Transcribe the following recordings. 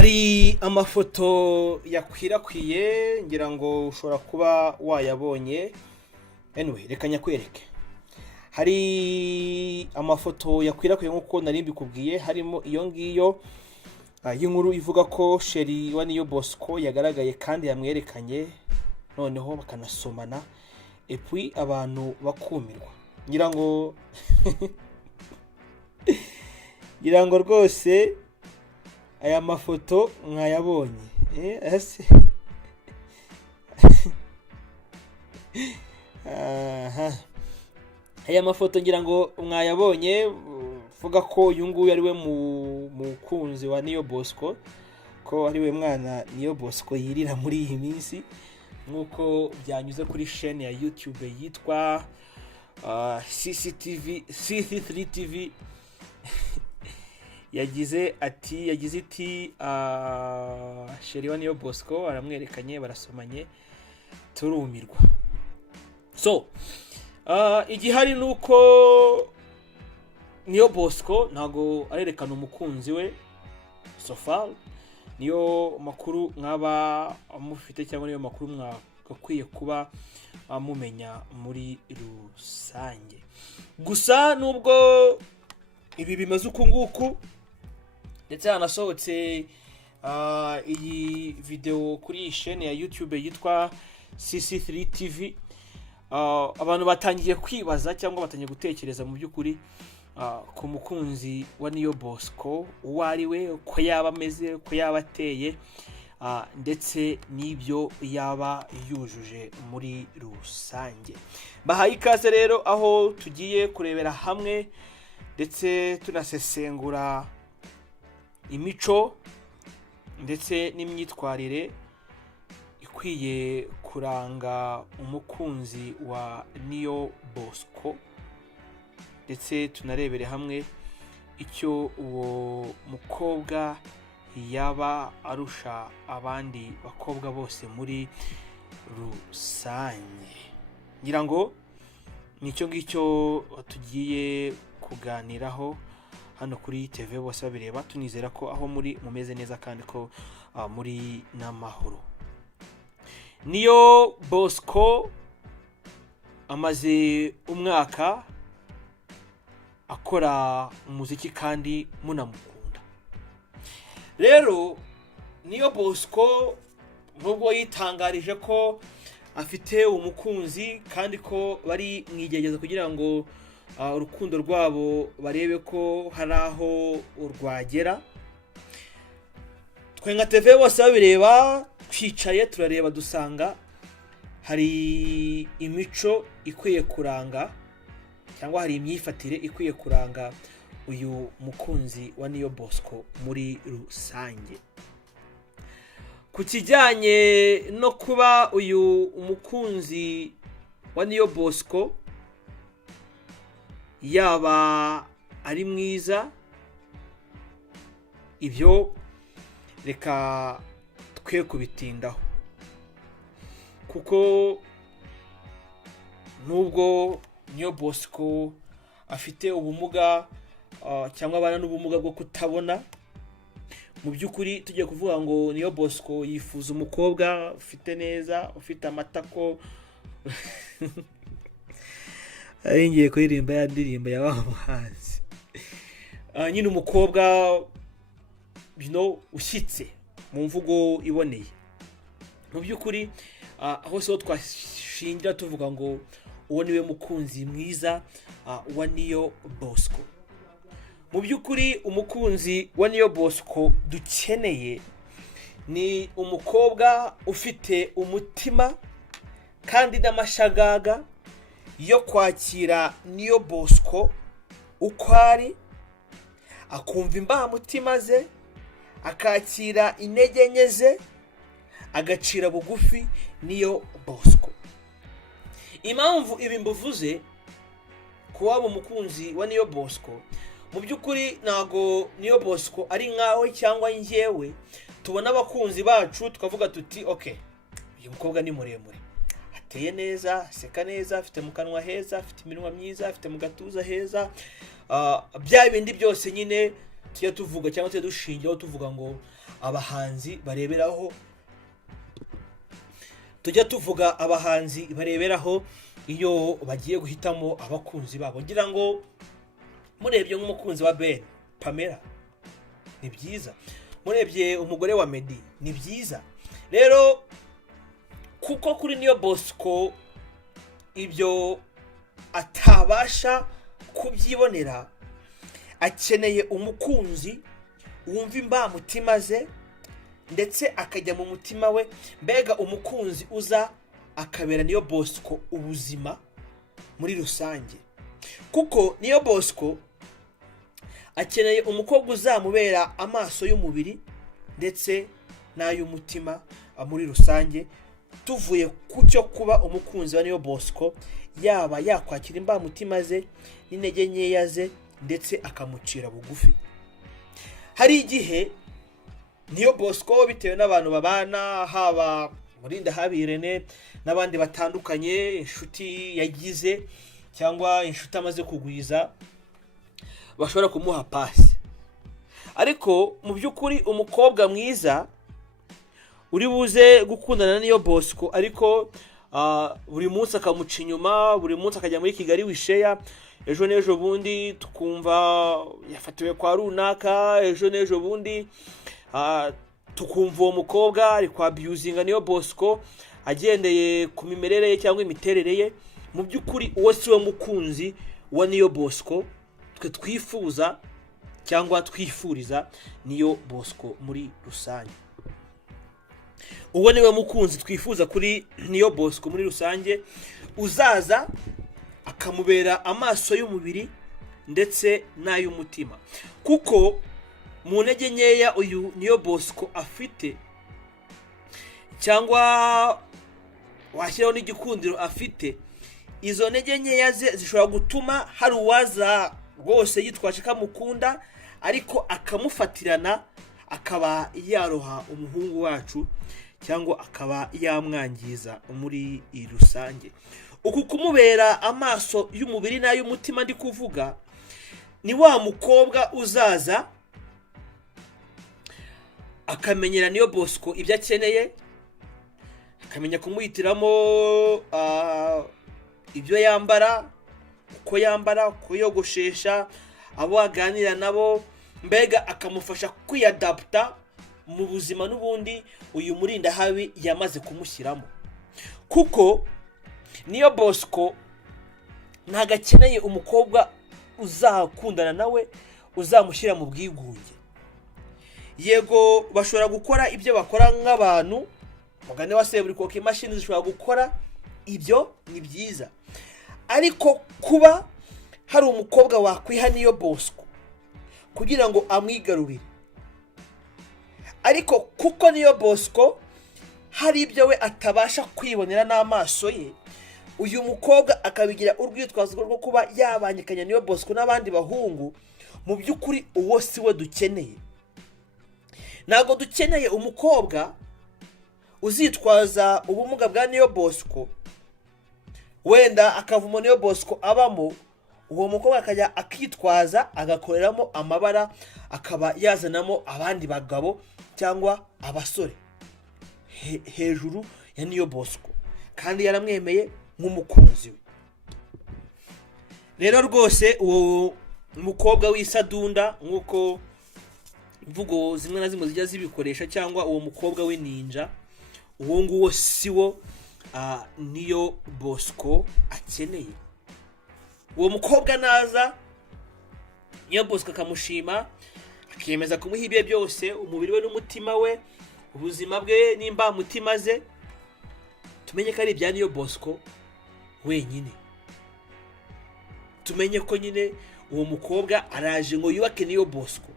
Hari amafoto yakwirakwiye ngira ngo ushobora kuba wayabonye. Anyway, reka nyakwereke. Hari amafoto yakwirakwiye nk'uko nari mbikubwiye, harimo iyo ngiyo y'inkuru ivuga ko Sheri wa Niyo Bosco yagaragaye kandi yamwerekanye, noneho bakanasomana epui abantu bakumirwa. Ngira ngo ngira ngo rwose aya mafoto mwayabonye. Ese aya mafoto ngira ngo mwayabonye, vuga ko uyu nguyu ari we mukunzi wa Niyo Bosco, ko ari we mwana Niyo Bosco yirira muri iyi minsi, nk'uko byanyuze kuri chaîne ya YouTube yitwa CC3 TV. yagize iti Sheri wa Niyo Bosco aramwerekanye, barasomanye, turumirwa. So igihari nuko Niyo Bosco ntago arerekana umukunzi we so far. Niyo makuru mwaba amufite cyangwa niyo makuru mwakwiye kuba amumenya muri rusange. Gusa nubwo ibi bimaze uku nguku, ndetse hanasohotse iyi video kuri chaîne ya YouTube yitwa CC3 TV, abantu batangiye kwibaza cyangwa batangiye gutekereza mu by'ukuri ku mukunzi wa Niyo Bosco, uwo ari we, ko yaba ameze, ko yaba ateye, ndetse n'ibyo yaba yujuje muri rusange. Bahaye ikaze rero aho tugiye kurebera hamwe ndetse tunasesengura imico ndetse n'imyitwarire ikwiye kuranga umukunzi wa Niyo Bosco, ndetse tunarebere hamwe icyo uwo mukobwa yaba arusha abandi bakobwa bose muri rusange. Ngira ngo nicyo ngicyo tugiye kuganiraho hano kuri TV bose babireba. Tunizera ko aho muri mumeze neza kandi ko muri n'amahoro. Niyo Bosco amaze umwaka akora umuziki kandi munamukunda. Rero Niyo Bosco nubwo yitangarije ko afite umukunzi kandi ko bari mwigerageza kugira ngo urukundo rwabo barebe ko hari aho urwagera, twe nka TV bose babireba twicaye turareba dusanga hari imico ikwiye kuranga cyangwa hari imyifatire ikwiye kuranga uyu mukunzi wa Niyo Bosco muri rusange. Ku kijyanye no kuba uyu umukunzi wa Niyo Bosco yaba ari mwiza, ibyo reka twe kubitindaho, kuko nubwo Niyo Bosco afite ubumuga cyangwa abana n'ubumuga bwo kutabona, mu by'ukuri tujye kuvuga ngo Niyo Bosco yifuza umukobwa ufite neza, ufite amatako ari ngiye kuririmba ya ndirimbo ya wa muhanzi, nyine umukobwa ushyitse mu mvugo iboneye. Mu by'ukuri aho so twashingira tuvuga ngo uwo niwe mukunzi mwiza wa Niyo Bosco. Mu by'ukuri umukunzi wa Niyo Bosco dukeneye ni umukobwa ufite umutima kandi n'amashagaga yo kwakira Niyo Bosco uko ari, akumva imbamutima ze, akakira intege nke ze, agacira bugufi Niyo Bosco. Impamvu ibi mbuvuze ko waba umukunzi wa Niyo Bosco, mu by'ukuri ntago Niyo Bosco ari nkawe cyangwa njyewe tubona abakunzi bacu tukavuga tuti okay, uyu mukobwa ni muremure, ateye neza, aseka neza, afite mu kanwa heza, afite iminwa myiza, afite mu gatuza heza, bya bindi byose nyine tujya tuvuga cyangwa se dushingiyeho tuvuga ngo abahanzi bareberaho, tujya tuvuga abahanzi bareberaho iyo bagiye guhitamo abakunzi babo. Ngira ngo murebye nk'umukunzi wa Ben Pamela ni byiza, murebye umugore wa Meddy ni byiza. Rero kuko kuri Niyo Bosco ibyo atabasha kubyibonera, akeneye umukunzi wumva imbamutima ze ndetse akajya mu mutima we, mbega umukunzi uza akabera Niyo Bosco ubuzima muri rusange. Kuko Niyo Bosco akeneye umukobwa uzamubera amaso y'umubiri ndetse n'ay'umutima muri rusange. Tuvuye ku cyo kuba umukunzi wa Niyo Bosco, yaba yakwakira imbamutima ze n'intege nkeya ze ndetse akamucira bugufi. Hari igihe Niyo Bosco bitewe n'abantu babana, haba Murinda Habirene n'abandi batandukanye, inshuti yagize cyangwa inshuti amaze kugwiza, bashobora kumuha pasi. Ariko mu by'ukuri umukobwa mwiza uri buze gukundana na Niyo Bosco, ariko buri munsi akamuca inyuma, buri munsi akajya muri Kigali wisheya, ejo n'ejo bundi tukumva yafatiwe kwa runaka, ejo n'ejo bundi tukumva uwo mukobwa ari kwa abusinga Niyo Bosco agendeye ku mimerere ye cyangwa imiterere ye. Mu by'ukuri uwo si we mukunzi wa Niyo Bosco twe twifuza cyangwa twifuriza Niyo Bosco muri rusange. Uwo niwe mukunzi twifuza kuri Niyo Bosco muri rusange, uzaza akamubera amaso y'umubiri ndetse n'ay'umutima. Kuko mu ntege nkeya uyu Niyo Bosco afite, cyangwa washyiraho n'igikundiro afite, izo ntege nkeya ze zishobora gutuma hari uwaza rwose yitwaje kamukunda, ariko akamufatirana akaba yaroha umuhungu wacu cyangwa akaba yamwangiza muri rusange. Uku kumubera amaso y'umubiri n'ay'umutima ndi kuvuga, ni wa mukobwa uzaza akamenyera Niyo Bosco ibyo akeneye, akamenya kumuhitiramo ibyo yambara, uko yambara, uko yogoshesha, abo aganira nabo, mbega akamufasha kwiyadapta mu buzima n'ubundi uyu Murinda Habi yamaze kumushyiramo. Kuko Niyo Bosco ntago akeneye umukobwa uzakundana nawe uzamushyira mu bwigunge. Yego bashobora gukora ibyo bakora nk'abantu, mugane wa Seburikoko, imashini zishobora gukora ibyo, ni byiza. Ariko kuba hari umukobwa wakwiha Niyo Bosco kugira ngo amwigarurire, ariko kuko Niyo Bosco hari ibyo we atabasha kwibonera n'amaso ye, uyu mukobwa akabigira urwitwazo rwo kuba yabangikanya Niyo Bosco n'abandi bahungu. Mu by'ukuri uwo si we dukeneye. Ntabwo dukeneye umukobwa uzitwaza ubumuga bwa Niyo Bosco, wenda akavuma Niyo Bosco abamo, uwo mukobwa akajya akitwaza agakoreramo amabara, akaba yazanamo abandi bagabo cyangwa abasore hejuru ya Niyo Bosco kandi yaramwemeye nk'umukunzi we. Rero rwose uwo mukobwa w'isadunda nk'uko imvugo zimwe na zimwe zijya zibikoresha, cyangwa uwo mukobwa we ninja, uwo nguwo si wo Niyo Bosco akeneye. Uwo mukobwa naza Niyo Bosco akamushima, akemeza kumuha ibye byose, umubiri we n'umutima we, ubuzima bwe n'imbamutima ze, tumenye ko ari ibya Niyo Bosco wenyine. Tumenye ko nyine uwo mukobwa araje ngo yubake Niyo Bosco.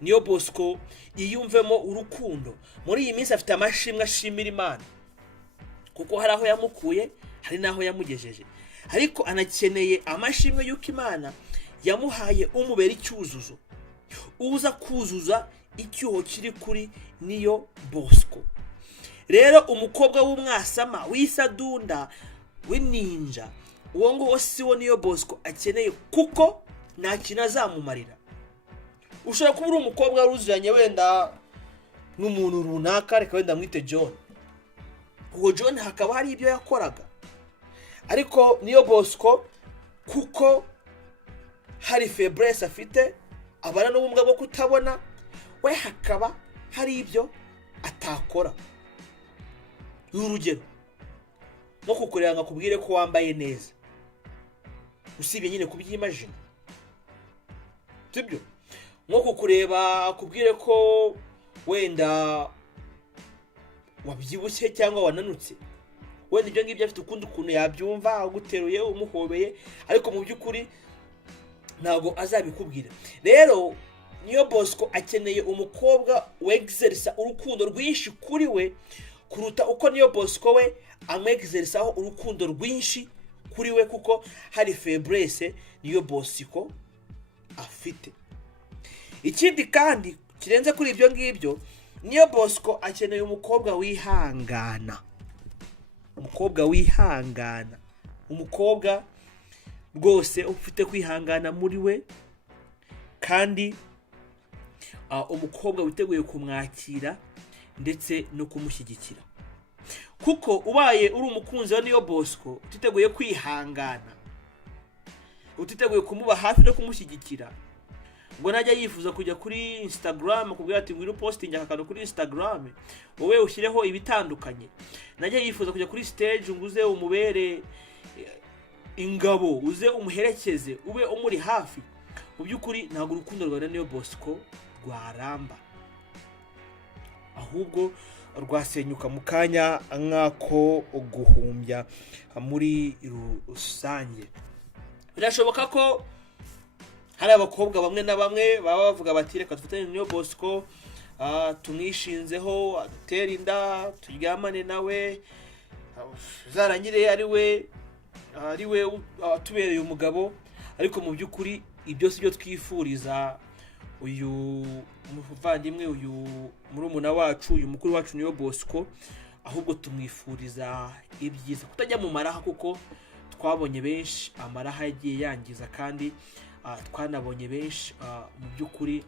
Niyo Bosco iyumvemo urukundo. Muri iyi minsi afite amashimwe ashimira Imana, kuko hari aho yamukuye, hari naho yamugejeje, ariko anakeneye amashimwe y'uko Imana yamuhaye umubera icyuzuzo, uza kuzuza icyuho kiri kuri Niyo Bosco. Rero umukobwa w'umwasama, w'isadunda, w'ininja, uwo nguwo si wo Niyo Bosco akeneye, kuko nta kintu azamumarira. Ushobora kuba uri umukobwa waruziranye wenda nk'umuntu runaka, reka wenda mwite John. Uwo John hakaba hari ibyo yakoraga, ariko niyo Bosco kuko hari faiblesse afite, abana n'ubumuga bwo kutabona, we hakaba hari ibyo atakora. Urugero nko kukureba nkakubwire ko wambaye neza, usibye nyine kubyimagine, sibyo? Nko kukureba akubwire ko wenda wabyibushye cyangwa wananutse, wenda ibyo ngibyo afite ukundi ukuntu yabyumva, aguteruye umuhobeye, ariko mu by'ukuri ntabwo azabikubwira. Rero niyo Bosco akeneye umukobwa wexerisa urukundo rwinshi kuri we kuruta uko niyo Bosco we amwexerisaho urukundo rwinshi kuri we, kuko hari faiblesse niyo Bosco afite. Ikindi kandi kirenze kuri ibyo ngibyo, niyo Bosco akeneye umukobwa wihangana, umukobwa rwose ufite kwihangana muri we, kandi umukobwa witeguye kumwakira ndetse no kumushyigikira. Kuko ubaye uri umukunzi wa niyo Bosco utiteguye kwihangana, utiteguye kumuba hafi no kumushyigikira, ngo najya yifuza kujya kuri Instagram kubwira ati ngwino posting akakano kuri Instagram, wowe ushyireho ibitandukanye, najya yifuza kujya kuri stage nguze umubere ingabo, uze umuherekeze, ube umuri hafi, mu by'ukuri ntabwo urukundo rwa niyo Bosco rwaramba, ahubwo rwasenyuka mu kanya nk'ako guhumbya muri rusange. Birashoboka ko hari abakobwa bamwe na bamwe baba bavuga bati reka dufatanye niyo Bosco, tumwishinzeho, adutere inda, turyamane nawe, zarangire ari we atubereye umugabo, ariko mu by'ukuri ibyo si byo twifuriza uyu muvandimwe, uyu murumuna wacu, uyu mukuru wacu niyo Bosco, ahubwo tumwifuriza ibyiza, kutajya mu maraha, kuko twabonye benshi amaraha yagiye yangiza, kandi twanabonye benshi mu by'ukuri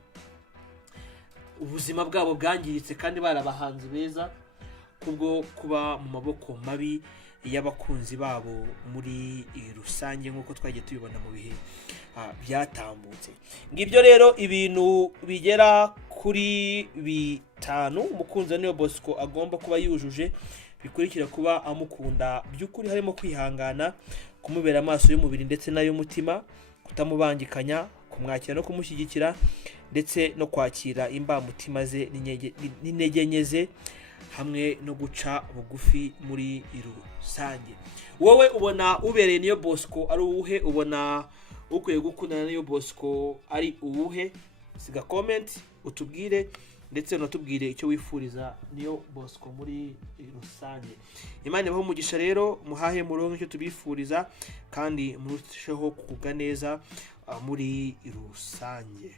ubuzima bwabo bwangiritse, kandi barabahanzi beza kubwo kuba mu maboko mabi y'abakunzi babo muri rusange, nk'uko twagiye tubibona mu bihe byatambutse. Ngibyo rero ibintu bigera kuri 5 umukunzi wa niyo Bosco agomba kuba yujuje, bikurikira kuba amukunda by'ukuri, harimo kwihangana, kumubera amaso y'umubiri ndetse n'ay'umutima, kutamubangikanya, kumwakira no kumushyigikira, ndetse no kwakira imbamutima ze n'intege nke ze, hamwe no guca bugufi muri rusange. Wowe ubona ubereye niyo Bosco ari uwuhe? Ubona ukwiye gukundana niyo Bosco ari uwuhe? Siga comment utubwire, ndetse unatubwire icyo wifuriza niyo Bosco muri rusange. Imana ibahe umugisha rero, muhahe muronke icyo tubifuriza, kandi murusheho kugubwa neza muri rusange.